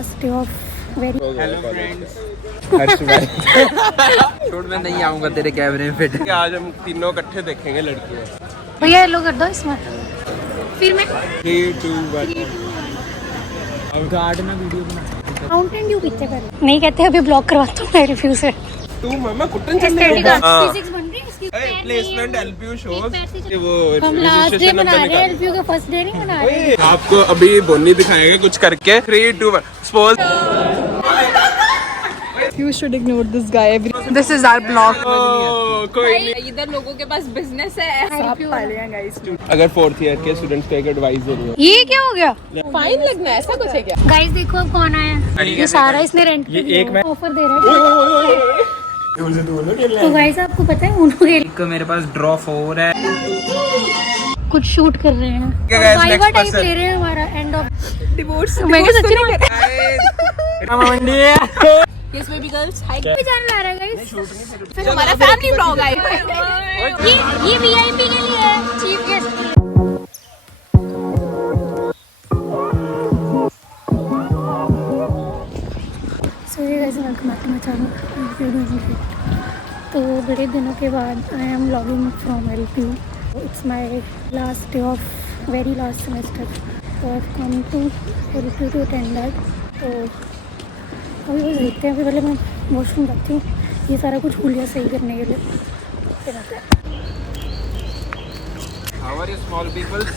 Last day of very hello friends. Harsh भाई छोड़, मैं नहीं आऊंगा तेरे कैमरे में फिट। आज हम तीनों इकट्ठे देखेंगे लड़कियों। भैया येलो कर दो इसमें। फिर मैं 3 2 1 अब गार्ड में वीडियो बना। माउंटेन ड्यू पीछे कर नहीं कहते अभी ब्लॉक करवाता हूँ मैं रिव्यू से। तू मामा कुटन एस्थेटिक हाँ। फिजिक्स बन रही है इसकी प्लेसमेंट एलपीयू शोज वो हम लास्ट डे रजिस्ट्रेशन बना नंबर रहे हैं निकाल। एलपीयू का फर्स्ट डे नहीं बना रहे। आपको अभी बोनी दिखाएंगे कुछ करके 3 2 1 suppose You should ignore this guy. This is our blog. कोई नहीं। इधर लोगों के पास बिजनेस है। आप पाले हैं गाइस। अगर 4th ईयर के स्टूडेंट्स को एक एडवाइस देनी है ये क्या हो गया फाइन लगना है, ऐसा कुछ है क्या? गाइस देखो अब कौन आया है। ये सारा इसने रेंट पे लिया ऑफर दे रहा है। तो गाइस आपको पता है उन्होंने एक मेरे पास ड्रॉ 4 है। कुछ शूट कर रहे हैं क्या guys, viva next type person. ले रहे हैं हमारा एंड ऑफ डिवोर्स मैं क्या सच्ची में यस बेबी गर्ल्स हाय। जान ला रहा है गाइस फिर हमारा फैमिली व्लॉग है। ये वीआईपी के लिए है चीफ गेस्ट। सो ये guys welcome back to my channel. तो बड़े दिनों के बाद I am vlogging from LPU. It's my last day of very last semester. तो I have come to LPU to attend that. तो अभी बस देखते हैं। अभी पहले मैं वॉशरूम जाती हूँ ये सारा कुछ हुलिया सही करने के लिए। फिर आते हैं। How are you small peoples.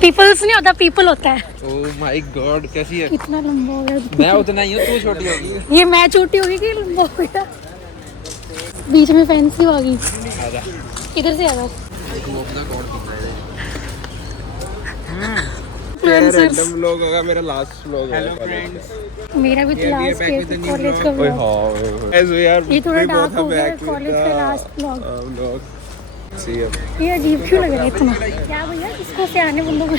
Peoples नहीं होता पीपल होता है। ओह माय गॉड कैसी है। कितना लंबा हो गया। मैं उतना ही हूँ, तू छोटी होगी। ये मैं छोटी होगी कि लंबा हो गया। बीच में फैंसी हो गई। इधर से आ जाओ। रैंडम व्लॉग होगा मेरा लास्ट व्लॉग है। Hello friends. मेरा भी तो लास्ट है कॉलेज का ओए vlog। हां गाइस वी आर ये थोड़ा डार्क हो गया कॉलेज का लास्ट व्लॉग। व्लॉग सी ये अजीब क्यों लग रहा है इतना। क्या भैया इसको सियाने बंदों को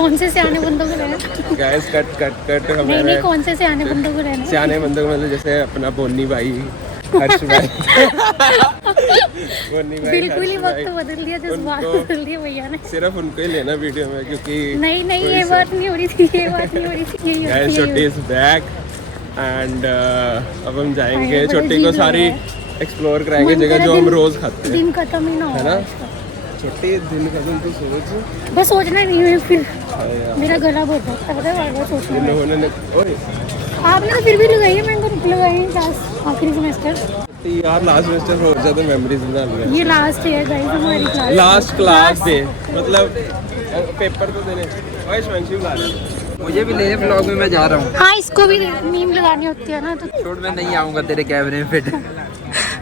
कौन से सियाने बंदों को लेना। गाइस कट कट कट नहीं हमारे नहीं कौन से सियाने बंदों को लेना। सियाने बंदे को मतलब जैसे अपना बोनी भाई हर्ष भाई बोनी भाई बिल्कुल ही हर्ष वक्त भाई। बदल दिया जज्बात उनको- बदल दिया भैया ने। सिर्फ उनको ही लेना वीडियो में क्योंकि नहीं नहीं ये बात नहीं हो रही थी ये बात नहीं हो रही थी यही गाइस होती छोटी है। इज बैक एंड अब हम जाएंगे हाँ, छोटी बड़ा को अजीब सारी लग रहा एक्सप्लोर कराएंगे मन जगह करा जो हम दिन- रोज खाते हैं दिन खत्म ही ना है हो ना। छोटी दिन का दिन तो सोच बस सोचना नहीं है फिर मेरा गला बहुत जाता है पता है बार-बार सोचना है। लोगों ने ओए आपने तो फिर भी लगाई है मैंने तो लगाई है क्लास आखिरी सेमेस्टर। यार लास्ट सेमेस्टर हो ज्यादा मेमोरीज बना लिया। ये लास्ट है गाइस हमारी क्लास। लास्ट क्लास डे मतलब पेपर तो देने ओए शिवांशी बुला रहे मुझे भी ले ब्लॉग में, मैं जा रहा हूँ। हाँ इसको भी मीम लगानी होती है ना तो छोड़, मैं नहीं आऊंगा तेरे कैमरे में फिट।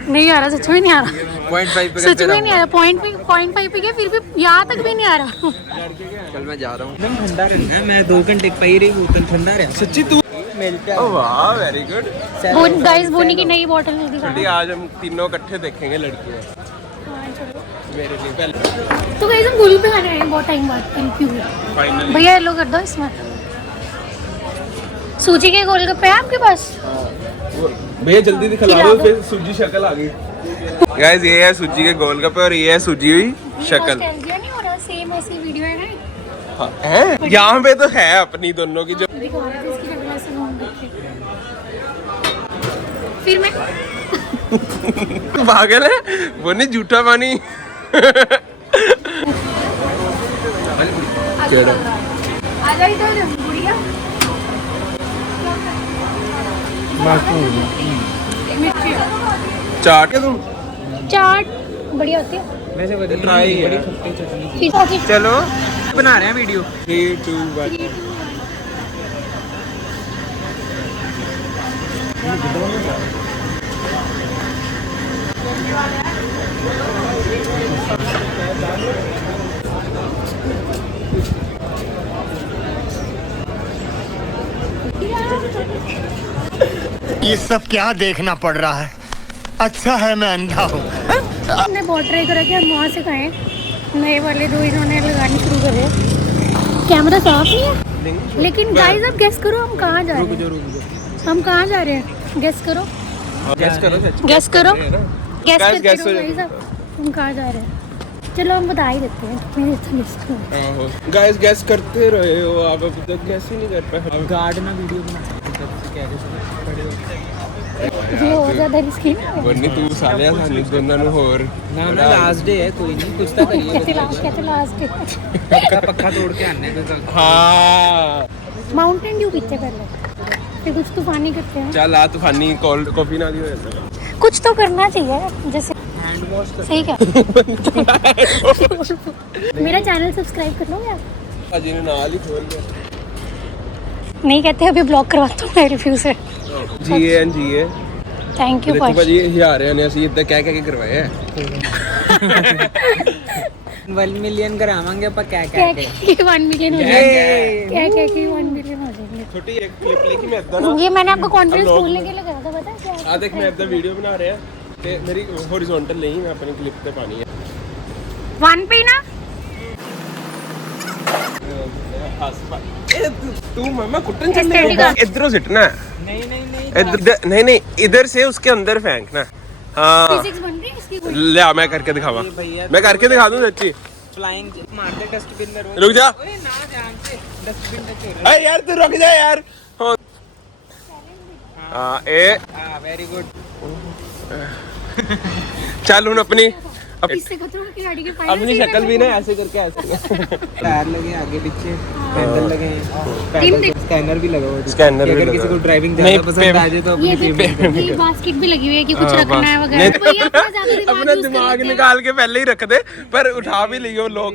नहीं आ रहा सच में नहीं आ रहा 0.5 पे सच में नहीं आ रहा पॉइंट पे गया फिर भी यहाँ तक भी नहीं आ रहा। कल मैं जा रहा हूँ। एकदम ठंडा रहना है, मैं 2 घंटे पही रही बोतल ठंडा रहा। सच्ची तू ओह वाह वेरी गुड। गाइस बोनी की नई बॉटल नहीं दिखा। छोटी आज हम तीनों इकट्ठे देखेंगे लड़कियों मेरे लिए पहले तो गाइस हम गोली पे खाने आए हैं बहुत टाइम बाद एलपीयू में। फाइनली भैया येलो कर दो इसमें। सूजी के गोलगप्पे हैं आपके पास। भैया जल्दी दिखा खिला दो दो। फिर सूजी शक्ल आ गई। गाइस ये है सूजी के गोलगप्पे और ये है सूजी हुई शक्ल। नॉस्टैल्जिया नहीं हो रहा सेम ऐसी वीडियो है ना। हाँ, है यहाँ पे तो है अपनी दोनों की जो दिखा रहे थे इसकी शक्ल ऐसे घूम रखी है। फिर मैं पागल है वो नहीं झूठा पानी आ जाइए तो गुड़िया। चाट के तुम चाट बढ़िया होती है। वैसे बड़ी ट्राई है। फिर चलो बना रहे हैं वीडियो। 3 2 1 ये सब क्या देखना पड़ रहा है। अच्छा है मैं अंधा हूँ। हमने बहुत ट्राई करा कि हम वहाँ से खाएं। नए वाले दो इन्होंने लगानी शुरू करे। कैमरा साफ नहीं है लेकिन गाइस अब गेस करो हम कहाँ जा रहे हैं। हम कहाँ जा रहे हैं गेस करो। गेस करो गेस करो। गेस Guys, करके guess दो हो गाइस अब हम कहाँ जा रहे हैं। चलो हम बता ही देते हैं कितने देर तक गेस करो। गाइस गैस करते रहे हो आप, अभी तक गैस ही नहीं कर पाए। गार्ड ना वीडियो बना कह ये और ज़्यादा रिस्की है। वरनी तू सालिया सानी दोनों ਨੂੰ ਹੋਰ ना ना लास्ट डे है, कोई नहीं कुछ तो करिए। कहते लास्ट पक्का पक्का तोड़ के आने का। हाँ माउंटेन ड्यू पीते पहले, फिर कुछ तूफानी करते हैं। चल आ तूफानी कोल्ड कॉफी ना दियो। कुछ तो करना चाहिए, जैसे हैंड वॉश कर। सही क्या। मेरा चैनल सब्सक्राइब कर लोगे आप? अजी ने नाल ही खोल दिया। नहीं कहते, अभी ब्लॉक करवाता हूँ मैं रिव्यू से। जीए थैंक यू देखो भाजी हजारिਆਂ ਨੇ ਅਸੀਂ ਇੱਦਾਂ ਕਹਿ ਕੇ ਕਰਵਾਏ ਆ। 1 मिलियन करावांगे ਆਪਾਂ क्या क्या क्या क्या 1 मिलियन हो जाएंगे, क्या क्या कि 1 मिलियन हो जाएंगे। छोटी एक क्लिप लेके मैं ਇੱਦਾਂ ਨਾ ये मैंने आपको कॉन्फ्रेंस खोलने के लिए कहा था, पता है क्या? ਆ ਦੇਖ ਮੈਂ ਇੱਦਾਂ ਵੀਡੀਓ ਬਣਾ ਰਿਹਾ ਤੇ ਮੇਰੀ ਹੌਰੀਜ਼ੌਂਟਲ ਨਹੀਂ, ਮੈਂ ਆਪਣੀ ਕਲਿੱਪ ਤੇ ਪਾਣੀ ਹੈ। 1 पे ना तू मामा कुटन Steady चल कर। इधरों सिटना है। नहीं नहीं नहीं इधर नहीं इधर से उसके अंदर फेंकना। हाँ फिजिक्स बन रही है इसकी कोई। ले मैं करके दिखावा, भैया मैं करके दिखा दूं सच्ची। फ्लाइंग मारते डस्टबिन में रोज। रुक जा। ओए ना जान से डस्टबिन टच हो रहा अरे यार तू रुक जा यार। हाँ ए है। हां वेरी गुड। चल हूं अपनी इससे खतरों की गाड़ी के पाए अपनी शक्ल भी ना ऐसे करके ऐसे टायर लगे आगे पीछे, हैंडल लगे टीम देख। स्कैनर भी लगा हुआ है। स्कैनर भी अगर लगा किसी को हुआ है। ड्राइविंग नहीं, ज्यादा पसंद आ जाए तो ये अपनी देख, पेमेंट ये बास्केट भी लगी हुई है कि कुछ हाँ, रखना है बस। वगैरह। नहीं, वही अपना ज्यादा दिमाग अपना use कर दिमाग लेते हैं। निकाल के पहले ही रख दे, पर उठा भी लियो लोग।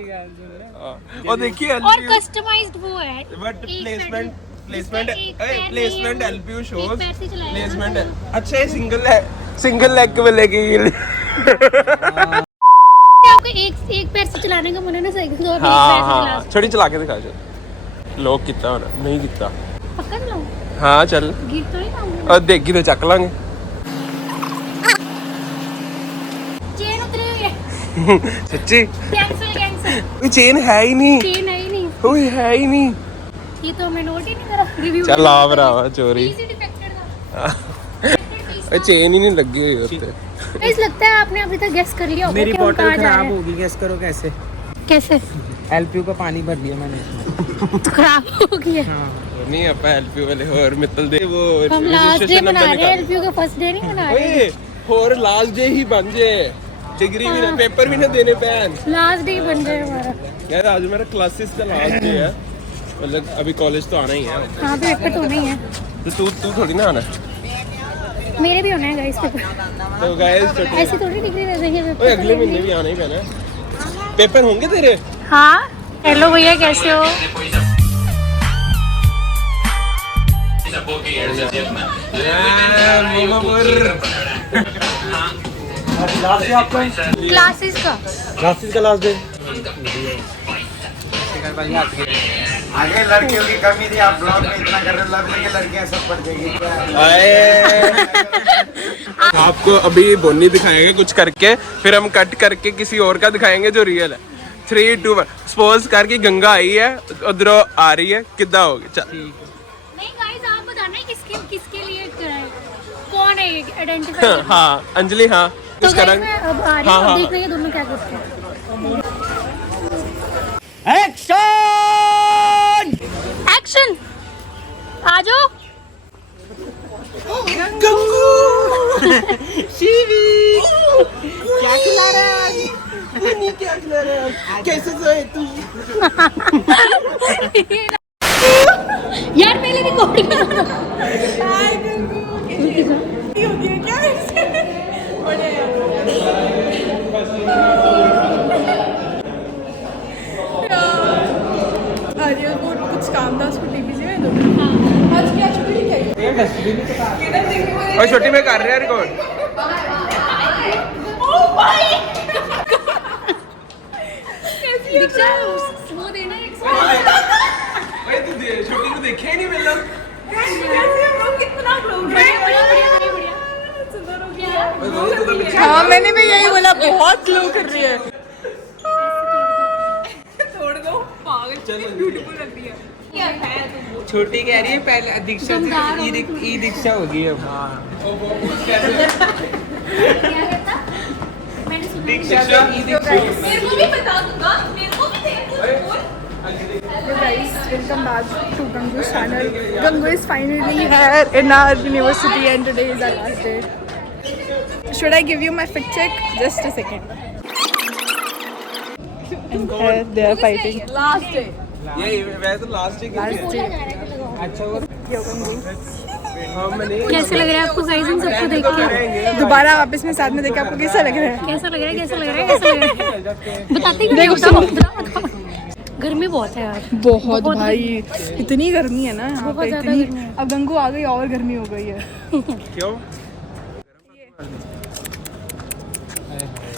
और देखिए और कस्टमाइज्ड वो है। बट एक प्लेसमेंट इसका एक पैर नहीं प्लेसमेंट है, एलपीयू एक शोज पैर से चलाएगा प्लेसमेंट ना। अच्छा ये सिंगल लेग पे लेके आपको एक पैर से चलाने का मन है ना साइकिल, तो आप एक पैर हाँ से चला हाँ छोटी चला के दिखा चल लोग कितना होना नहीं दिखता। पक्का चलाऊं? हाँ चल गिर तो नहीं पाऊंगी? और देगी तो चक लांगे। चेन उतरी हुई है। सच्ची कैंसिल कोई चेन है ही नहीं, चेन है ही नहीं। कोई है ही नहीं। ये तो मैं नोट ही नहीं करा रिव्यू। चल आ भरावा चोरी इजी डिफेक्टेड था। चेन ही नहीं लगी हुई होते। गाइस लगता है आपने अभी तक गेस कर लिया होगा मेरी कि हम बोतल कहाँ जा रहे खराब हैं। होगी, गेस करो कैसे। कैसे? एलपीयू का पानी भर दिया मैंने। तो खराब हो गया। नहीं अपा एलपी वाले और मित्तल दे वो हम लास्ट डे registration बना number रहे हैं, निकाल। एलपीयू का फर्स्ट डे नहीं बना रहे। ओए और लास्ट डे ही बन जे डिग्री भी ना पेपर भी ना देने पैन। लास्ट डे बन रहा है हमारा। यार आज मेरा क्लासेस का लास्ट डे है, मतलब अभी कॉलेज तो आना ही है। हाँ भी पेपर तो नहीं है, तो तू थोड़ी ना आना। मेरे भी होना है गाइस पेपर। तो गाइस ऐसी थोड़ी डिग्री दे देंगे ओए पेपर। अगले महीने भी आना ही पैना है। पेपर होंगे तेरे? हाँ हेलो भैया कैसे हो? क्लासेस का लास्ट डे। आगे लड़कियों की कमी थी, आप ब्लॉग में इतना कर रहे हो, लड़के लड़कियां सब पढ़ जाएगी। आपको अभी बोनी दिखाएंगे कुछ करके, फिर हम कट करके किसी और का दिखाएंगे जो रियल है। 3 2 1 सपोज करके गंगा आई है उधरों आ रही है कितना होगी चल। नहीं गाइस आप बताना किसके लिए कराए, कौन है ये आइडेंटिफाई। हाँ अंजलि हाँ तो इसका गाइस रंग मैं अब आ रही हाँ, हूँ, हाँ। देख रही है दोनों क्या करते हैं। एक्शन आ जाओ। क्या खिला रहा है आज? क्या खिला रहा है? कैसे सोए तू? यार पहले रिकॉर्डिंग अरे वो कुछ काम था उसको टीवी से मैं आज क्या छुट्टी क्या और छोटी में कर रहे हैं रिकॉर्ड। दीक्षा वो देना है भाई तू छोटी को देखे ही नहीं मिल हाँ मैंने भी यही बोला, बहुत स्लो कर रही है। तोड़ दो पागल, ब्यूटीफुल लग रही है। छोटी कह रही है पहले दीक्षा दमदार हो ई दीक्षा होगी अब। हाँ क्या कहता? मैंने सुना दीक्षा से मेरे को भी बता दूंगा, मेरे को भी Hello guys, welcome back to Gangu's channel. Gangu is finally here in our university and today is our last day. Should I give you my fit check? Just a second. And they are fighting. Last day. ये वैसे last ही Last day. अच्छा वो कैसे लग रहा है आपको guys in सबको देख के? दोबारा वापस में साथ में देखा आपको कैसा लग रहा है? कैसा लग रहा है? कैसा लग रहा है? कैसा लग रहा है? बताते ही नहीं, बताओ। गर्मी बहुत है यार, बहुत भाई, इतनी गर्मी है ना यहाँ बहुत पे, ज़्यादा इतनी। गर्मी है। अब गंगू आ गई और गर्मी हो गई है। क्यों?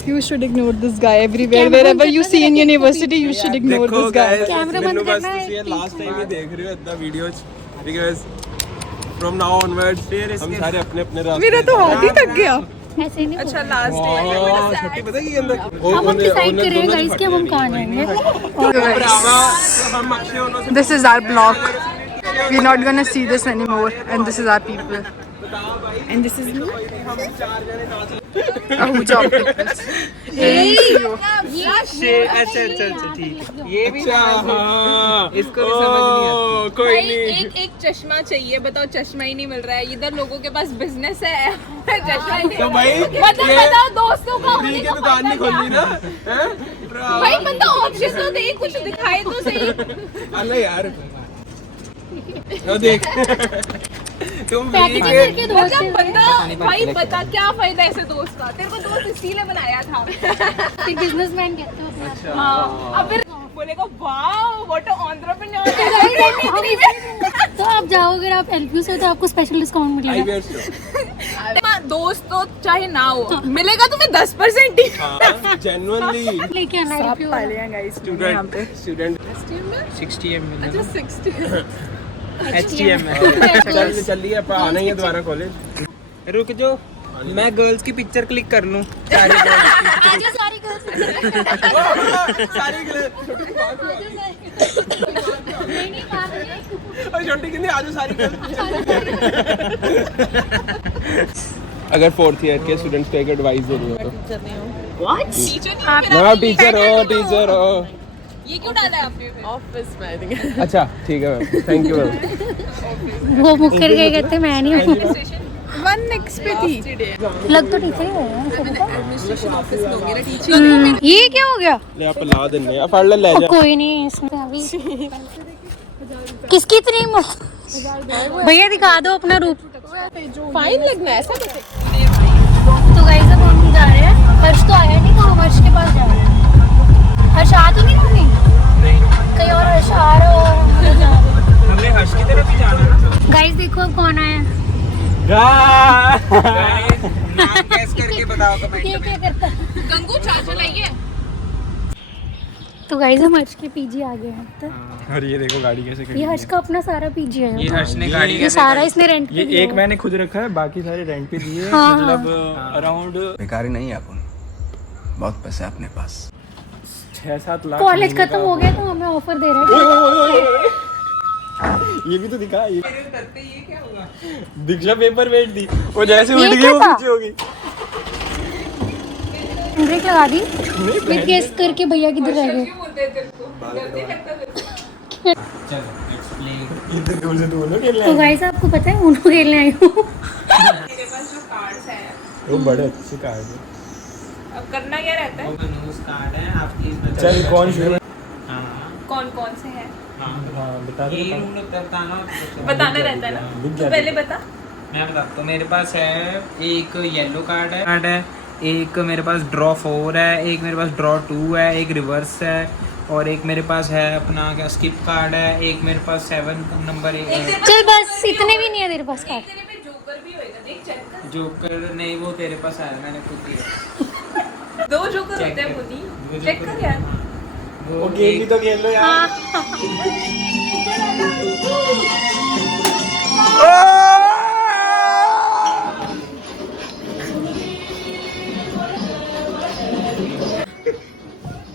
You should ignore this guy everywhere. Wherever you see in university, you should ignore देखो this guy. guys, कैमरा बंद मैंने बस करना है, ये लास्ट टाइम ही देख रही हूँ इतना videos because from now onwards हम सारे अपने अपने रास्ते। मेरा तो हाथ ही थक गया। ऐसे नहीं। अच्छा लास्ट वाह, छुट्टी पता है कि अंदर अब हम डिसाइड कर रहे हैं गाइस कि अब हम कहाँ जाएंगे। हम अक्षय उन्होंने This is our block. We're not gonna see this anymore. And this is our people. And this is me. Ahuja Opticals. अच्छा ठीक है। ये भी अच्छा हाँ इसको भी समझ नहीं ओ, कोई नहीं एक चश्मा चाहिए, बताओ चश्मा ही नहीं मिल रहा है। इधर लोगों के पास बिजनेस है, चश्मा ही नहीं। तो भाई मतलब ये बताओ दोस्तों का फ्री की दुकान नहीं खोली ना हैं? भाई बंदा ऑप्शन तो दे, कुछ दिखाए तो सही। अरे यार वो देख तुम पैकेजिंग करके दो मतलब बंदा भाई बता क्या फायदा ऐसे दोस्त का? तेरे को दोस्त इसीलिए बनाया था। फिर बिजनेसमैन कहते हो अपने हाँ, अब फिर बोलेगा वाओ व्हाट अ एंटरप्रेन्योर। तो आप जाओगे, आप एलपीयू से, तो आपको स्पेशल डिस्काउंट मिलेगा। दोस्त तो चाहे ना हो, मिलेगा तुम्हें 10% ही। जेन्युइनली लेके आना है LPU पाले हैं guys यहाँ पे। स्टूडेंट 60 ml अच्छा 60। HTM चलिए अब आना ही है दोबारा कॉलेज। रुक जो मैं गर्ल्स की पिक्चर क्लिक कर लूं। सारी आजा सारी गर्ल्स। सारी नहीं बात नहीं। और छोटी कितनी आज सारी अगर फोर्थ ईयर के स्टूडेंट्स को एक एडवाइस देनी हो तो हाँ टीचर हो ये क्यों डाला है आपने? ऑफिस में। अच्छा ठीक है मैम, थैंक यू मैम। वो मुकर गए कहते मैं नहीं हूँ। 1x पे थी। लग तो टीचर ही रहे हैं ऐसे पता। ये क्या हो गया? ले आप ला देने आप पढ़ ले जा। कोई नहीं इसमें अभी किसकी इतनी भैया दिखा दो अपना रूप। फाइन लगना है ऐसा कुछ। तो गाइस अब हम जा रहे हैं। हर्ष तो आया नहीं, तो हम हर्ष के पास जा रहे हैं। हर्ष आ तो नहीं होंगे कहीं और, हर्ष आ रहा और हम लोग जा रहे हैं। हमने हर्ष की तरफ ही जाना है। गाइस देखो अब कौन आया। नाम गैस करके बताओ कमेंट ये क्या करता है? गंगू चाचा लाइए। तो गाइस हम हर्ष के पीजी आ गए हैं। तो और ये देखो गाड़ी कैसे ये हर्ष का अपना सारा पीजी है। ये हर्ष ने गाड़ी ये सारा इसने रेंट पे ये दिया एक है। मैंने खुद रखा है, बाकी सारे रेंट पे दिए हैं। हाँ, मतलब अराउंड बेकारी नहीं है अपन, बहुत पैसे अपने पास। 6-7 लाख। कॉलेज खत्म हो गया तो हमें ऑफर दे रहे हैं। ये भी तो दिखा। ये दीक्षा पेपर वेट दी, वो जैसे ये उठ गई क्या वो था? पीछे हो गई। ब्रेक लगा दी। फिर गेस करके भैया किधर रह गए? इतने दूर से दूर खेलने तो गाइस आपको पता है उनको खेलने आई हूँ। मेरे पास जो कार्ड्स है, वो बड़े अच्छे कार्ड है। अब करना क्या रहता है? न्यूज़ कार्ड है आपकी। चल कौन शुरू? कौन कौन से हैं? हाँ बता दो। ये रूल बताना बताना रहता है ना, दिख तो जाता पहले है। बता। मैं बताता हूँ। मेरे पास है एक येलो कार्ड है, एक मेरे पास ड्रॉ 4 है, एक मेरे पास ड्रॉ 2 है, एक रिवर्स है, और एक मेरे पास है अपना क्या स्किप कार्ड है, एक मेरे पास 7 नंबर है। चल बस इतने भी नहीं है तेरे पास कार्ड। तेरे पे जोकर भी होएगा, देख चेक कर। जोकर नहीं, वो तेरे पास आया, मैंने खुद दिया। 2 जोकर होते हैं मोदी, चेक कर यार। वो गेम भी तो खेल लो यार।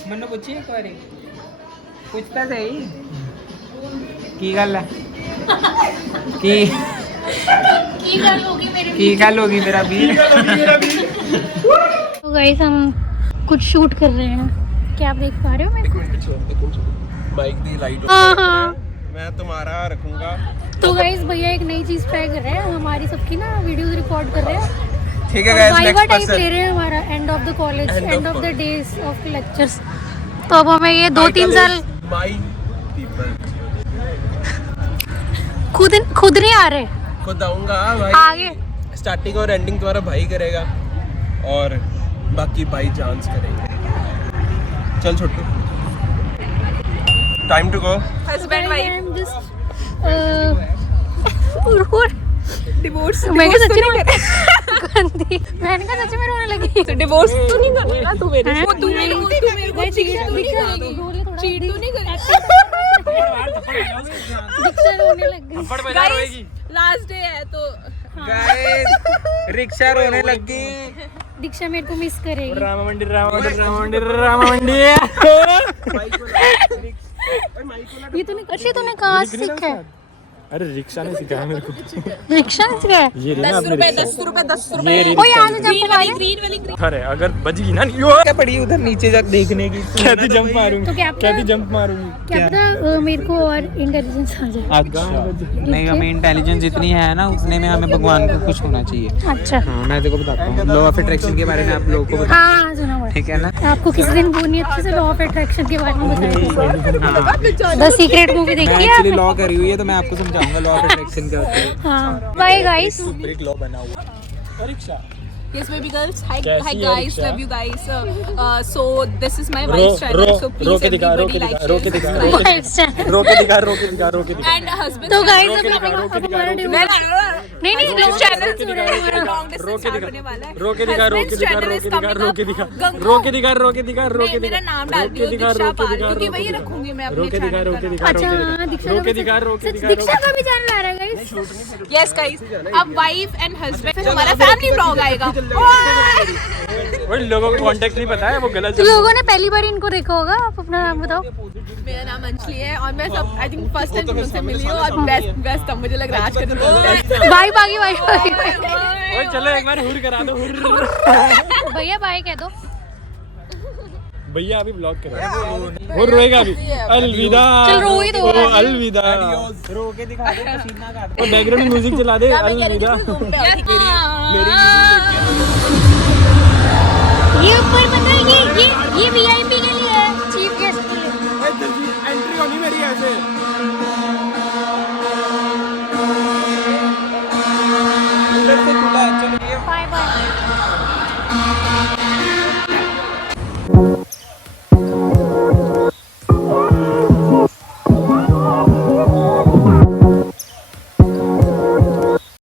मैंने पूछी एक बार, पूछता सही की गल है की गल होगी मेरे की गल होगी मेरा भी। तो गाइस हम कुछ शूट कर रहे हैं। क्या आप देख पा रहे हो मेरे को? माइक दी लाइट हाँ हाँ। मैं तुम्हारा रखूंगा। तो गाइस भैया एक नई चीज ट्राई कर रहे हैं, हमारी सबकी ना वीडियोस रिकॉर्ड कर रहे हैं। ठीक है guys, viva next type person. ले रहे हैं हमारा end of the college, End and of of the days of lectures. तो अब हमें ये 2-3 साल माय पीपल। खुद नहीं आ रहे, खुद आऊंगा भाई। आगे स्टार्टिंग और एंडिंग तुम्हारा भाई करेगा और बाकी भाई चांस करेंगे। चल छोटू, time to go. Husband wife divorce मैं क्या सच्ची में गंदी, मैंने कहा सच्ची में रोने लगी। डिवोर्स तो नहीं करना ना तू मेरे हैं? से। तू मेरे को चीट तो नहीं करेगी। चीट तो नहीं करेगी। दीक्षा रोने लग गई। गाइस लास्ट डे है तो गाइस रिक्शा रोने लग गई। दीक्षा मेरे को मिस करेगी। रामा मंदिर रामा मंदिर रामा मंदिर रामा मंदिर। ये तूने कहाँ से सीखा है? अरे रिक्शा ने सिखाया मेरे को। रिक्शा से सीखा है? ये रही ना 10 अपनी रुपए रिक्शा। 10 रुपए 10 ये रुपए रही ओ यहाँ से ग्रीन जंप वाली मारे। ग्रीन वाली ग्रीन। अरे अगर बच गई ना क्या पड़ी उधर नीचे जाकर देखने की। कैसे जंप मारूंगी? तो क्या कैसे जंप मारूंगी? क्या पता मेरे को और इंटेलिजेंस आ जाए। अच्छा नहीं, हमें इंटेलिजेंस जितनी है ना उतने में हमें भगवान को खुश होना चाहिए। अच्छा हाँ मैं तेरे को बताता हूँ लॉ ऑफ अट्रैक्शन के बारे में आप लोगों को बता, हाँ सुना हुआ है। ठीक है ना। आपको किसी दिन बोनी अच्छे से लॉ ऑफ अट्रैक्शन के बारे में बताएंगे। हाँ द सीक्रेट मूवी मैं देखी है एक्चुअली आपने? लॉ करी हुई है तो मैं आपको समझाऊंगा लॉ ऑफ अट्रैक्शन क्या होता है। हाँ बाय गाइस। एक लॉ बना हुआ rickshaw. Yes baby girls, hi कैसी है guys, rickshaw? love you guys. So this is my wife's channel, so please रोके दिखा everybody like, share, रोके दिखा subscribe. रोके दिखा रोके दिखा रोके दिखा। And husband तो गाइस रोके अब दिखा, रोके दिखा, हमारा रोके divorce- नहीं नहीं लोग चैनल रोके दिखा, long distance रोके start दिखा, होने वाला है. रोके दिखा रोके Husband's दिखा channel रोके is दिखा coming रोके up. दिखा गंगू. रोके दिखा रोके दिखा रोके मेरा दिखा नाम डाल दियो दिखा दीक्षा रोके पाल, दिखा क्योंकि रोके वही दिखा रखूंगी मैं अपने रोके दिखा channel रोके का दिखा अच्छा हाँ, रोके दीक्षा रोके का दिखा भी- रोके सच दिखा दीक्षा का भी चैनल आ रहा है गाइस। नाम. Yes guys, अब wife and husband फिर हमारा family vlog आएगा. वो लोगों को कांटेक्ट नहीं पता है, वो गलत तो लोगों ने पहली बार इनको देखा होगा। आप अपना नाम बताओ। मेरा नाम अंजलि है और मैं सब आई थिंक फर्स्ट टाइम तुमसे मिली हूँ और बेस्ट बेस्ट अब मुझे लग रहा है आज का दिन बेस्ट. बाय बागी बाय बाय। ओए चलो एक बार हुर करा दो हुर। भैया बाय कह दो। भैया अभी ब्लॉग करो वो रोएगा अभी। अलविदा। चल रो ही दो। ओ अलविदा। रोके दिखा दे पसीना का। वो बैकग्राउंड म्यूजिक चला दे। अलविदा। ये ऊपर पता है ये वीआईपी के लिए है, चीफ गेस्ट के लिए। एंट्री होनी मेरी ऐसे। उधर से खुला है, चलो ये बाय बाय।